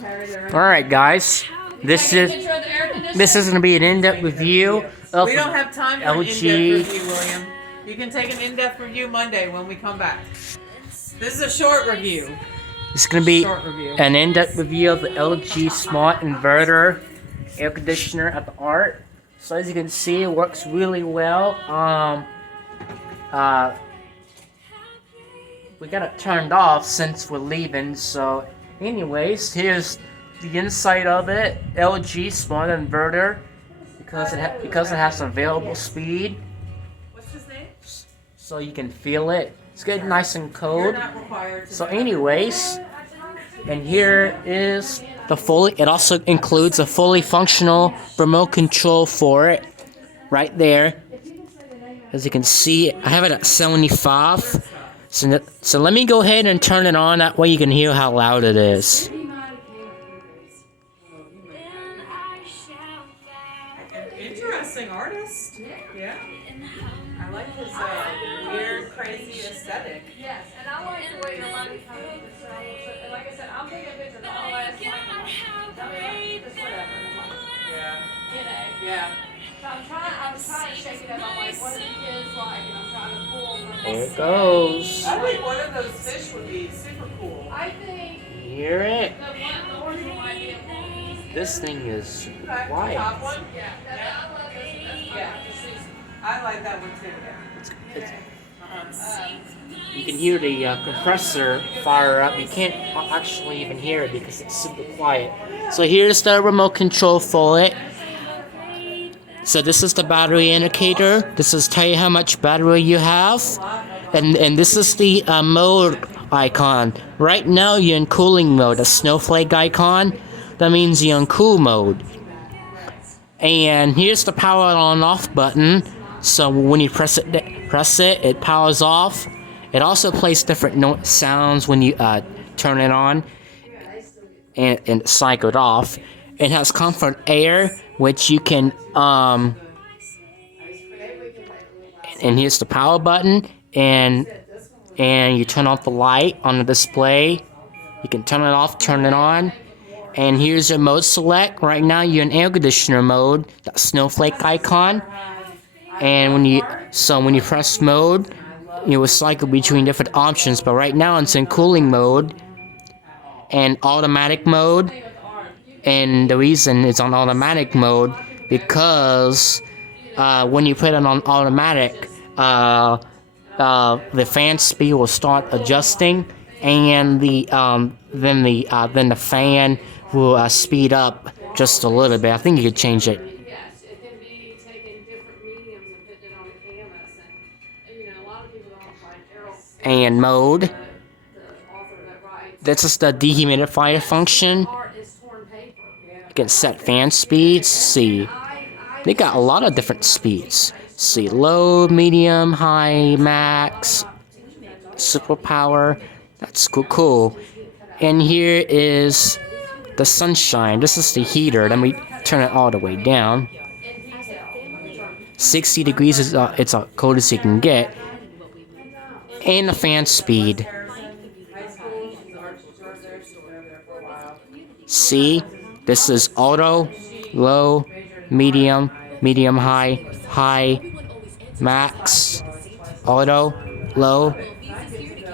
Alright guys, this is gonna be an in-depth review of We don't have time for LG. an in-depth review, William. You can take an in-depth review Monday when we come back. This is a short review. It's gonna be an in-depth review of the LG Smart Inverter air conditioner at the Art. So as you can see, it works really well. We got it turned off since we're leaving. So, anyways, here's the inside of it. LG Smart Inverter, because it has available speed. What's his name? So you can feel it. It's good, nice and cold. So, anyways, and here is the fully. It also includes a fully functional remote control for it, right there. As you can see, I have it at 75. So let me go ahead and turn it on. That way you can hear how loud it is. Interesting artist. Yeah. I like his weird, crazy aesthetic. Yes, and I like the way your money comes in the cell. And like I said, I'm taking pictures of all last night. Just whatever. Yeah. You know. Yeah. So I was trying to shake it up. I'm like, what are the kids like? And I'm trying to pull from There it goes. I think one of those fish would be super cool. I think Hear it? the original might be a little easy. This thing is Okay, quiet. top one? Yeah, I love this. That's Yeah. I like that one too. It's, Uh-huh. you can hear the compressor fire up. You can't actually even hear it because it's super quiet. So here's the remote control for it. So this is the battery indicator. This is tell you how much battery you have. And this is the mode icon. Right now you're in cooling mode, a snowflake icon. That means you're in cool mode. And here's the power on off button. So when you press it, it powers off. It also plays different sounds when you turn it on and cycle it off. It has comfort air, which you can and here's the power button, and you turn off the light on the display. You can turn it off, turn it on. And here's your mode select. Right now you're in air conditioner mode, that snowflake icon. And when you press mode, it will cycle between different options. But right now it's in cooling mode and automatic mode. And the reason it's on automatic mode because when you put it on automatic, the fan speed will start adjusting, and then the fan will speed up just a little bit. I think you could change it. Yes, it can be taking different mediums and putting it on a canvas. And you know, a lot of people don't find arrow. And mode. The author that writes. This is the dehumidifier function. You can set fan speeds. See, they got a lot of different speeds. See, low, medium, high, max, super power. That's cool. And here is the sunshine. This is the heater. Let me turn it all the way down. 60 degrees is it's as cold as you can get. And the fan speed. See, this is auto, low, medium, medium high, high, max, auto, low,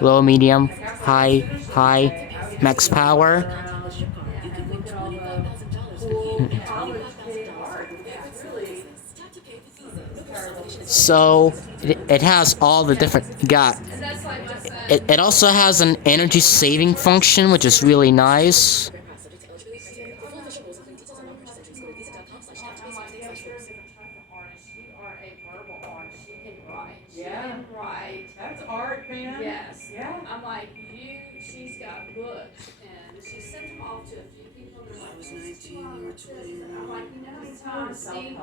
low, medium, high, high, max power. So it has all the different it also has an energy saving function, which is really nice. Yeah. Right. That's art, man. Yes. Yeah. I'm like, she's got books, and she sent them off to a few people, and they're like, this is too long, what's this? And I'm like, you know how many times Stephen King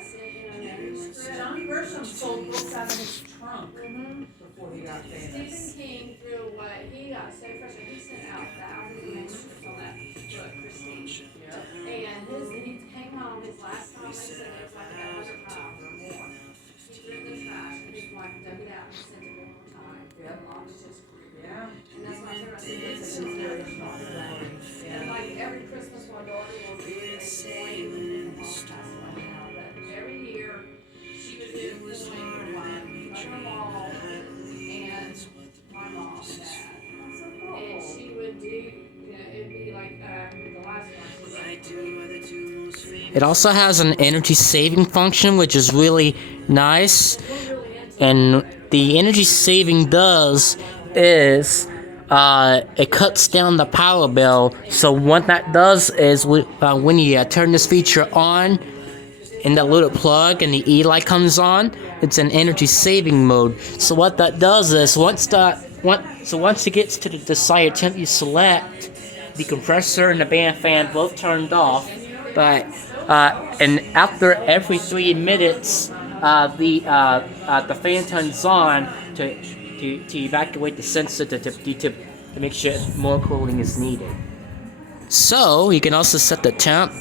said, you know, manuscript? Johnny Grisham sold books out of his trunk before he got famous. Stephen King threw away, he got so frustrated, he sent out thousands of manuscripts on that book, Christine. Yeah. And he came home his last time, they said it was like 100 pounds or more. He threw it in the trash, and his wife dug it out and sent it one more time. Yep. Launched his career. Yeah. And that's why I And like every Christmas, my daughter will do a coin. Every year, she would do a coin for her mom and my mom and dad. And she would do, it'd be like the last one. It also has an energy saving function, which is really nice. And the energy saving does is it cuts down the power bill. So what that does is when you turn this feature on and that little plug and the E light comes on, it's an energy saving mode. So what that does is once it gets to the desired temp, you select the compressor and the fan both turned off, but and after every 3 minutes, the fan turns on to evacuate the sensor to make sure more cooling is needed. So you can also set the temp.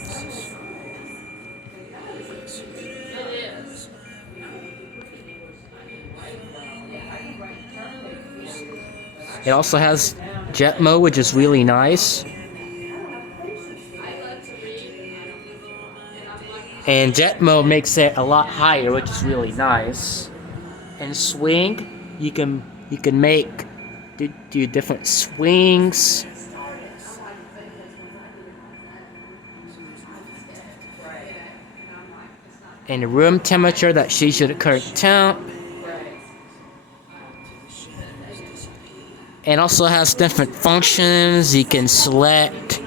It also has jet mode, which is really nice. And jet mode makes it a lot higher, which is really nice. And swing, you can do different swings. And the room temperature that shows you the current temp. And also has different functions. You can select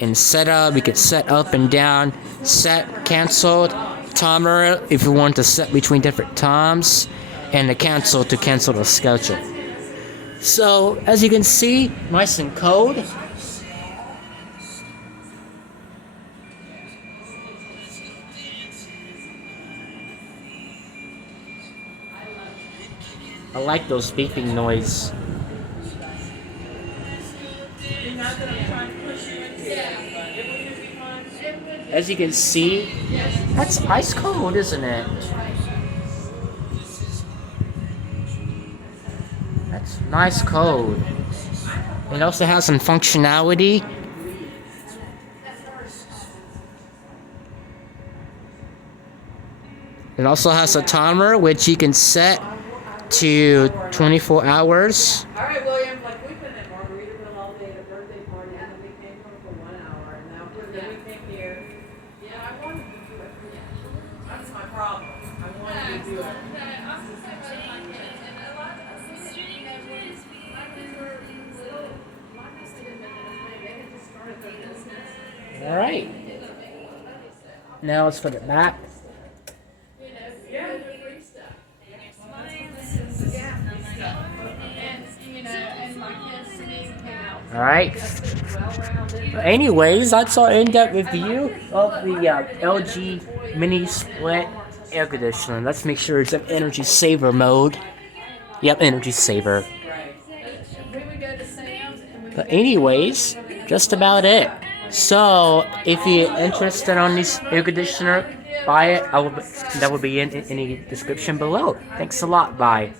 and set up. You can set up and down, set, canceled, timer if you want to set between different times, and the cancel to cancel the schedule. So as you can see, nice and cold. I like those beeping noise. As you can see, that's ice cold, isn't it? That's nice cold. It also has some functionality. It also has a timer which you can set to 24 hours. All right, William. Like we've been at Margaritaville all day at a birthday party, and we came home for 1 hour, and now we came here. Yeah, I wanted to do it. That's my problem. I wanted to do it. All right. Now let's put it back. Alright. Anyways, that's our in-depth review of the LG Mini Split air conditioner. Let's make sure it's in energy saver mode. Yep, energy saver. But anyways, just about it. So, if you're interested on this air conditioner, buy it. That will be in the description below. Thanks a lot. Bye.